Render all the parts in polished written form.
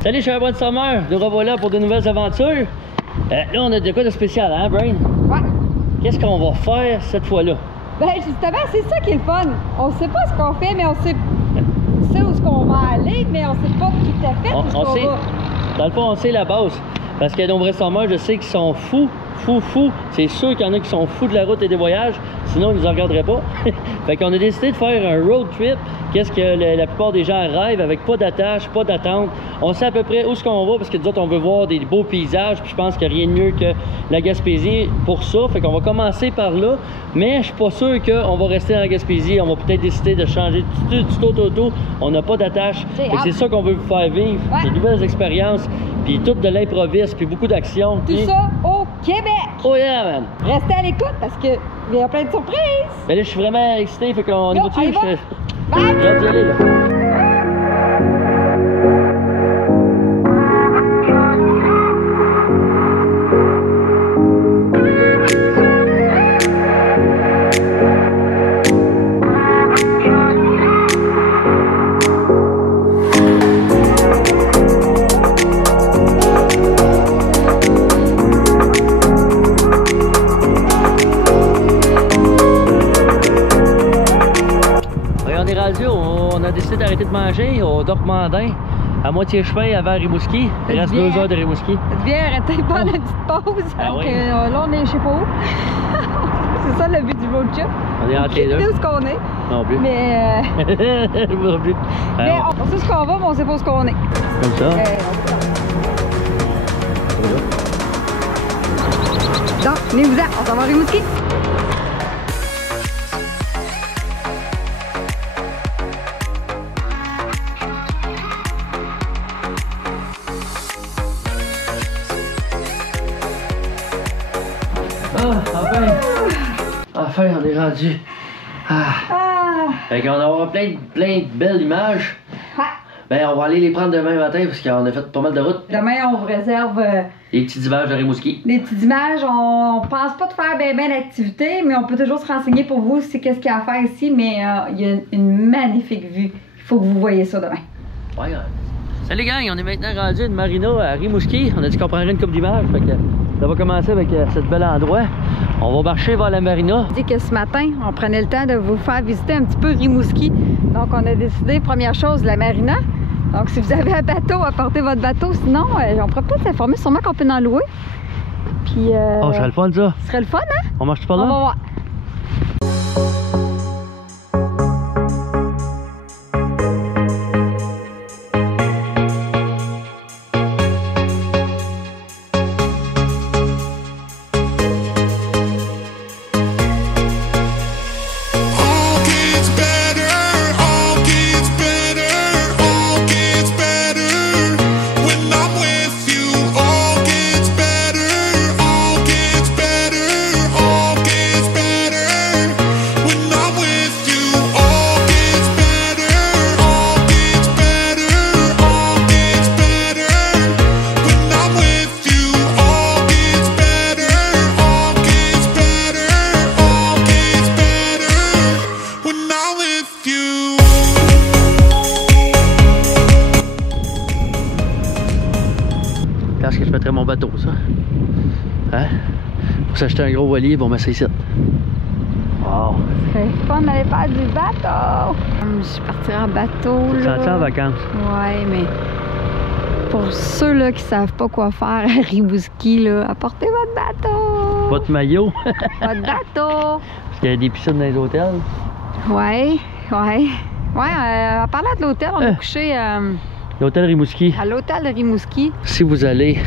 Salut, chers bonne summer, nous revoilà pour de nouvelles aventures. Là, on a de quoi de spécial, hein, Brain? Ouais. Qu'est-ce qu'on va faire cette fois-là? Ben, justement, c'est ça qui est le fun. On sait pas ce qu'on fait, mais on sait où est-ce qu'on va aller, mais on sait pas tout à fait où est-ce qu'on va. Dans le fond, on sait la base. Parce qu'il y a de nombreux summers, je sais qu'ils sont fous. C'est sûr qu'il y en a qui sont fous de la route et des voyages, sinon ils nous en regarderaient pas. Fait qu'on a décidé de faire un road trip. Qu'est-ce que la plupart des gens rêvent, avec pas d'attache, pas d'attente. On sait à peu près où est-ce qu'on va, parce que nous autres on veut voir des beaux paysages, puis je pense qu'il n'y a rien de mieux que la Gaspésie pour ça. Fait qu'on va commencer par là, mais je suis pas sûr qu'on va rester dans la Gaspésie. On va peut-être décider de changer du tout. On n'a pas d'attache. C'est ça qu'on veut vous faire vivre, de nouvelles expériences, puis tout de l'improviste, puis beaucoup d'action. Tout ça au Québec! Oh yeah, man! Restez à l'écoute parce qu'il y a plein de surprises! Ben là, je suis vraiment excité, fait qu'on y va-tu? Bye! J'ai hâte d'y aller, là. On a décidé d'arrêter de manger au Dormandin, à moitié chemin avant Rimouski. Il reste 2 heures de Rimouski. C'est bien, arrêtez pas la petite pause. Ah oui. Là, on est je sais pas où. C'est ça le but du road trip. On est entre les deux. On sait où ce qu'on est. Non plus. Mais, non plus. mais on sait ce qu'on va, mais on sait pas où ce qu'on est. Comme ça. Donc, venez-vous-en, on s'en va à Rimouski. Enfin, on est rendu. Fait qu'on va avoir plein de belles images. Ouais. Ben, on va aller les prendre demain matin parce qu'on a fait pas mal de routes. Demain, on vous réserve des petites images de Rimouski. Des petites images. On pense pas de faire bien d'activités, mais on peut toujours se renseigner pour vous c'est qu'est-ce qu'il y a à faire ici. Mais il y a une magnifique vue. Il faut que vous voyez ça demain. Ouais. Salut gang, on est maintenant rendu une marina à Rimouski. On a dit qu'on prendrait une coupe d'images. Fait que ça va commencer avec ce bel endroit. On va marcher vers la marina. Je dis que ce matin, on prenait le temps de vous faire visiter un petit peu Rimouski. Donc, on a décidé, première chose, la marina. Donc, si vous avez un bateau, apportez votre bateau. Sinon, on pourrait peut-être s'informer, sûrement qu'on peut en louer. Puis, oh, ce serait le fun, ça. Ce serait le fun, hein? On marche pas là? On va voir. Que je mettrais mon bateau, ça. Hein? Pour s'acheter un gros voilier, bon, ben c'est ici. Wow! C'est fun d'aller faire du bateau! Je partirai en bateau, là. Tu en vacances? Ouais, mais pour ceux-là qui savent pas quoi faire à Rimouski, là, apportez votre bateau! Votre maillot? Votre bateau! Parce qu'il y a des piscines dans les hôtels. Ouais. En parlant de l'hôtel, on a couché... L'hôtel Rimouski. À l'hôtel de Rimouski. Si vous allez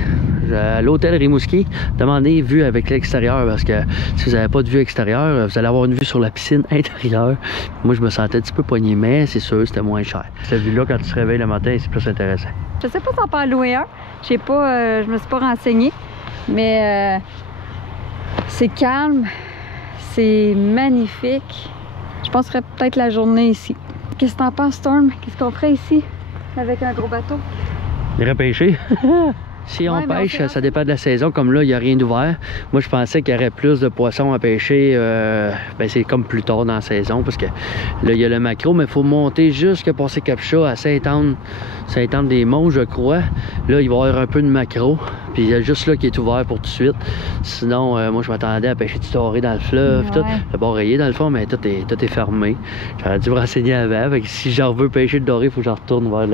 à l'hôtel Rimouski, demandez vue avec l'extérieur parce que si vous n'avez pas de vue extérieure, vous allez avoir une vue sur la piscine intérieure. Moi, je me sentais un petit peu poigné, mais c'est sûr, c'était moins cher. Cette vue-là, quand tu te réveilles le matin, c'est plus intéressant. Je sais pas si on peut en louer un. Je sais pas, je me suis pas renseignée. Mais c'est calme, c'est magnifique. Je passerais peut-être la journée ici. Qu'est-ce que t'en penses, Storm? Qu'est-ce qu'on ferait ici avec un gros bateau? Les repêcher. Si on pêche, ça dépend de la saison. Comme là, il n'y a rien d'ouvert. Moi, je pensais qu'il y aurait plus de poissons à pêcher. Ben, c'est comme plus tard dans la saison parce que là, il y a le maquereau, mais il faut monter jusqu'à passer Cap-Chat à Saint-Anne-des-Monts, je crois. Là, il va y avoir un peu de maquereau. Puis il y a juste là qui est ouvert pour tout de suite. Sinon, moi, je m'attendais à pêcher du doré dans le fleuve. Ouais. Tout. Le bord rayé dans le fond, mais tout est fermé. J'aurais dû me renseigner avant. Fait que si j'en veux pêcher le doré, il faut que je retourne vers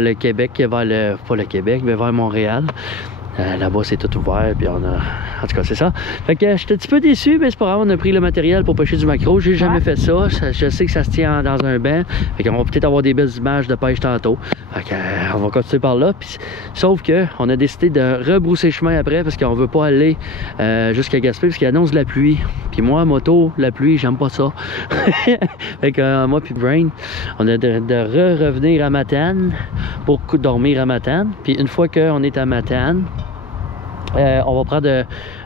le Québec, pas le Québec, mais vers Montréal. Là-bas, c'est tout ouvert, puis on a... En tout cas, c'est ça. Fait que j'étais un petit peu déçu, mais c'est pas grave, on a pris le matériel pour pêcher du maquereau. J'ai jamais fait ça. Je sais que ça se tient dans un banc. Fait qu'on va peut-être avoir des belles images de pêche tantôt. Fait que, on va continuer par là. Puis, sauf que on a décidé de rebrousser chemin après parce qu'on veut pas aller jusqu'à Gaspé parce qu'il annonce de la pluie. Puis moi, moto, la pluie, j'aime pas ça. Fait que moi puis Brain, on a de revenir à Matane pour dormir à Matane. Puis une fois qu'on est à Matane, on va prendre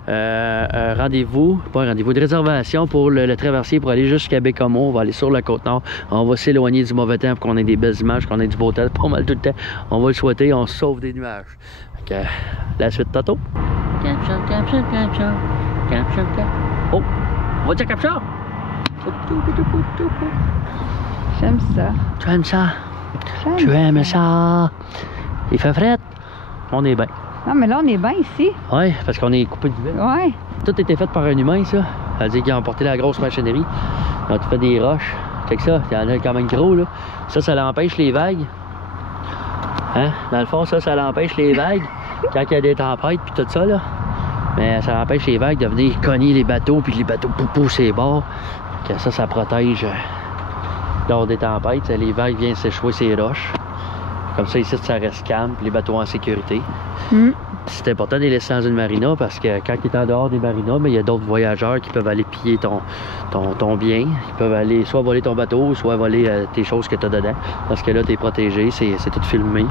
un rendez-vous, pas un rendez-vous, de réservation pour le traversier pour aller jusqu'à Bécomo. On va aller sur la Côte-Nord. On va s'éloigner du mauvais temps pour qu'on ait des belles images, qu'on ait du beau temps, pas mal tout le temps. On va le souhaiter, on sauve des nuages. Donc, la suite tantôt. Oh, on va dire Cap-Chat. J'aime ça. Tu aimes ça? Tu aimes ça? Il fait fret? On est bien. Non, mais là, on est bien ici. Oui, parce qu'on est coupé du vent. Oui. Tout a été fait par un humain, ça. C'est-à-dire qu'ils ont emporté la grosse machinerie. Ils ont tout fait des roches. Fait que ça, il y en a quand même gros, là. Ça l'empêche les vagues. Hein? Dans le fond, ça l'empêche les vagues. Quand il y a des tempêtes, puis tout ça, là. Mais ça empêche les vagues de venir cogner les bateaux, puis les bateaux poussent les bords. Que ça protège lors des tempêtes. Les vagues viennent s'échouer ces roches. Comme ça, ici, ça reste calme, puis les bateaux en sécurité. C'est important de les laisser dans une marina parce que quand ils sont en dehors des marinas, il y a d'autres voyageurs qui peuvent aller piller ton bien. Ils peuvent aller soit voler ton bateau, soit voler tes choses que tu as dedans. Parce que là, tu es protégé, c'est tout filmé.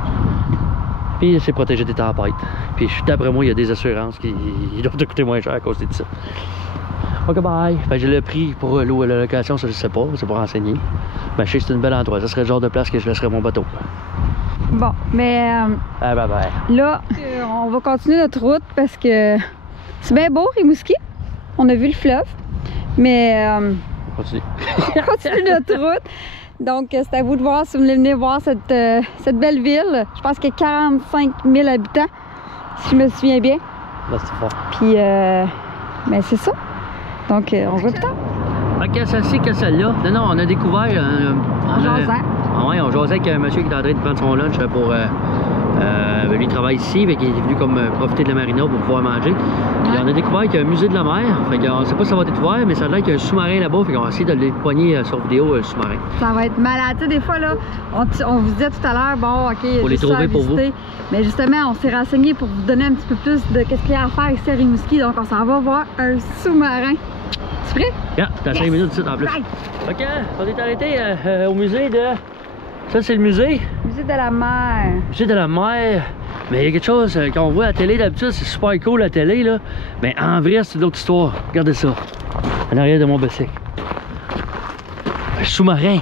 Puis c'est protégé des tempêtes. Puis d'après moi, il y a des assurances qui doivent te coûter moins cher à cause de ça. Ok, bye. Ben, j'ai le prix pour la location, ça je sais pas, c'est pas renseigné. Ben, je sais que c'est une belle endroit. Ça serait le genre de place que je laisserais mon bateau. Bon, mais bye bye. Là, on va continuer notre route parce que c'est bien beau, Rimouski. On a vu le fleuve, mais on continue notre route. Donc, c'est à vous de voir si vous voulez venir voir cette belle ville. Je pense qu'il y a 45 000 habitants, si je me souviens bien. Là, c'est fort. Puis, mais c'est ça. Donc, on se voit plus tard. Ok, celle-ci que celle-là. Non, on a découvert... en jasant. Oui, on jasait avec un monsieur qui est en train de prendre son lunch pour... lui, il travaille ici, mais il est venu comme profiter de la marina pour pouvoir manger. Puis on a découvert qu'il y a un musée de la mer. Fait qu'on ne sait pas si ça va être ouvert, mais ça a l'air qu'il y a un sous-marin là-bas. Fait qu'on va essayer de le poigner sur vidéo, le sous-marin. Ça va être malade. Tu sais, des fois, là, on vous disait tout à l'heure, bon, OK, pour les trouver pour vous. Mais justement, on s'est renseigné pour vous donner un petit peu plus de qu'est-ce qu'il y a à faire ici à Rimouski. Donc, on s'en va voir un sous-marin. Tu es prêt? Yeah, t'as 5 minutes de suite en plus. Right. OK, on est arrêté au musée de... Ça, c'est le musée? Musée de la mer. Musée de la mer. Mais il y a quelque chose qu'on voit à la télé d'habitude, c'est super cool la télé, là. Mais en vrai, c'est une autre histoire. Regardez ça. En arrière de mon bicycle. Un sous-marin.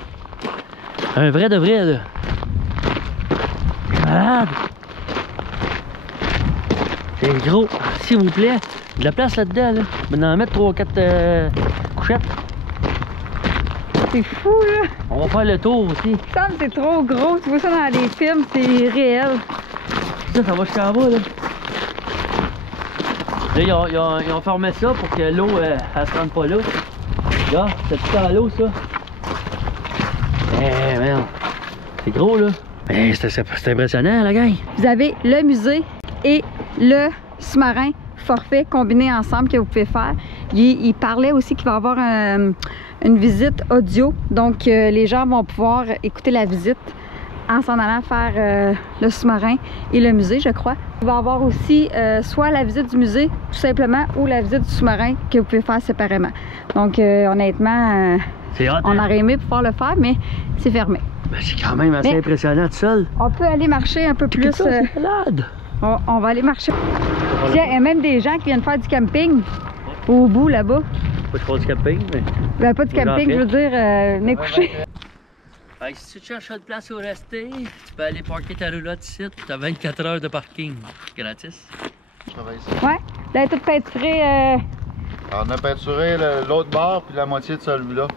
Un vrai de vrai, là. Malade. C'est gros. S'il vous plaît. De la place là-dedans, là. Maintenant, mettre 3-4 couchettes. C'est fou, là! On va faire le tour aussi. Ça, c'est trop gros. Tu vois ça dans les films, c'est réel. Ça va jusqu'en bas, là. Là, ils ont fermé ça pour que l'eau, elle se rende pas là. Là, c'est tout dans l'eau, ça. Eh, merde. C'est gros, là. Mais c'est impressionnant, la gang. Vous avez le musée et le sous-marin forfait combinés ensemble que vous pouvez faire. Il parlait aussi qu'il va y avoir une visite audio. Donc, les gens vont pouvoir écouter la visite en s'en allant faire le sous-marin et le musée, je crois. Il va y avoir aussi soit la visite du musée, tout simplement, ou la visite du sous-marin que vous pouvez faire séparément. Donc, honnêtement, on aurait aimé pouvoir le faire, mais c'est fermé. Ben, c'est quand même assez impressionnant tout seul. On peut aller marcher un peu plus. C'est malade. On va aller marcher. Il y a même des gens qui viennent faire du camping au bout là-bas. Pas de faire du camping, mais... Ben, pas du camping, je veux dire, venez coucher. Fait que si tu cherches une place où rester, tu peux aller parker ta roulotte ici, puis t'as 24 heures de parking gratis. Je travaille ici. Ouais. Là, tout peinturé. On a peinturé l'autre bord puis la moitié de celui-là.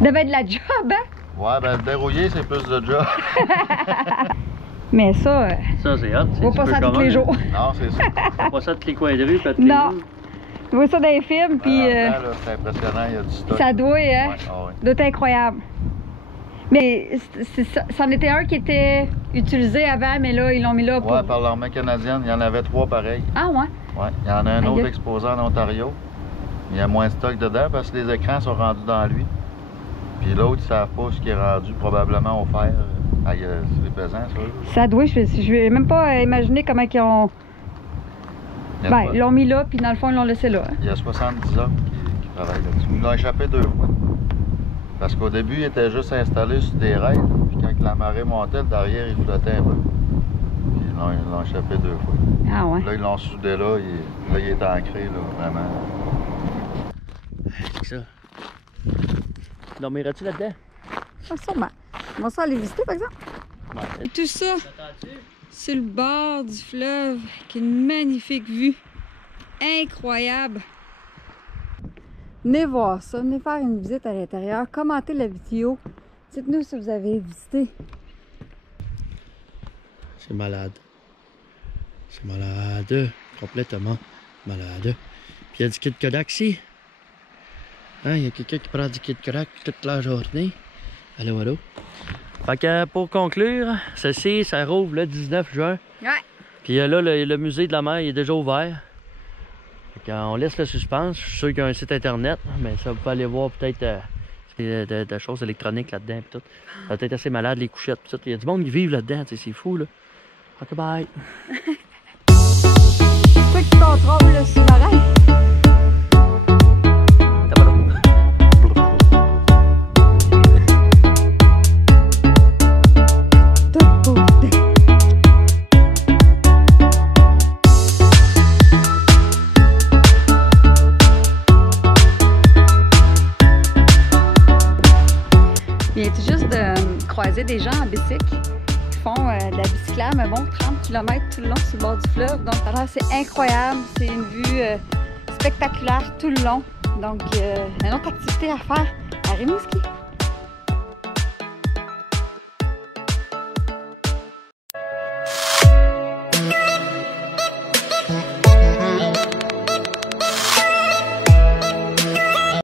Devait être de la job, hein? Ouais, ben dérouiller, c'est plus de job. Mais ça, Ça, c'est hot. on voit pas ça tous les jours. Non, c'est ça. On pas ça tous les coins de rue, peut-être. Non. On voit ça dans les films, puis Là, c'est impressionnant, il y a du stock. ça doit, hein? Ouais, ah ouais. Doit être incroyable. Mais c'en était un qui était utilisé avant, mais là, ils l'ont mis là pour... Ouais, par l'armée canadienne, il y en avait 3 pareils. Ah ouais? Ouais, il y en a un Aïe. autre exposé en Ontario. Il y a moins de stock dedans parce que les écrans sont rendus dans lui. Puis l'autre, ils ne savent pas ce qui est rendu probablement au fer. C'est pesant, ça. Là. Ça doit, je vais même pas imaginer comment ils ont... Il y a Ben, pas- ils l'ont mis là, puis dans le fond, ils l'ont laissé là. Hein? il y a 70 hommes qui travaillent là-dessus. Ils l'ont échappé 2 fois. Parce qu'au début, il était juste installé sur des rails. Puis quand la marée montait, le derrière, il flottait un peu. Puis ils l'ont échappé 2 fois. Ah ouais? Là, ils l'ont soudé là. Là, il est ancré, là, vraiment. C'est ça. Dormiras-tu là-dedans? Ah, sûrement. On va ça aller visiter, par exemple. Ouais. Tout ça, sur le bord du fleuve, avec une magnifique vue. Incroyable. Venez voir ça, venez faire une visite à l'intérieur, commentez la vidéo. Dites-nous si vous avez visité. C'est malade. C'est malade. Complètement malade. Puis il y a du kit Kodak ici. Hein, il y a quelqu'un qui prend du kit Kodak toute la journée. Allô, allô. Fait que pour conclure, ceci, ça rouvre le 19 juin. Ouais. Puis là, le musée de la mer il est déjà ouvert. Fait qu'on laisse le suspense. Je suis sûr qu'il y a un site internet, mais ça, vous pouvez aller voir peut-être des choses électroniques là-dedans. Pis tout. Ça va être assez malade, les couchettes. Pis tout. Il y a du monde qui vit là-dedans, c'est fou. Là. Ok, bye. C'est toi qui contrôle le sous-marin. Viens-tu juste de croiser des gens en bicycle qui font de la bicyclette, mais bon, 30 km tout le long sur le bord du fleuve. Donc, alors, c'est incroyable. C'est une vue spectaculaire tout le long. Donc, une autre activité à faire à Rimouski.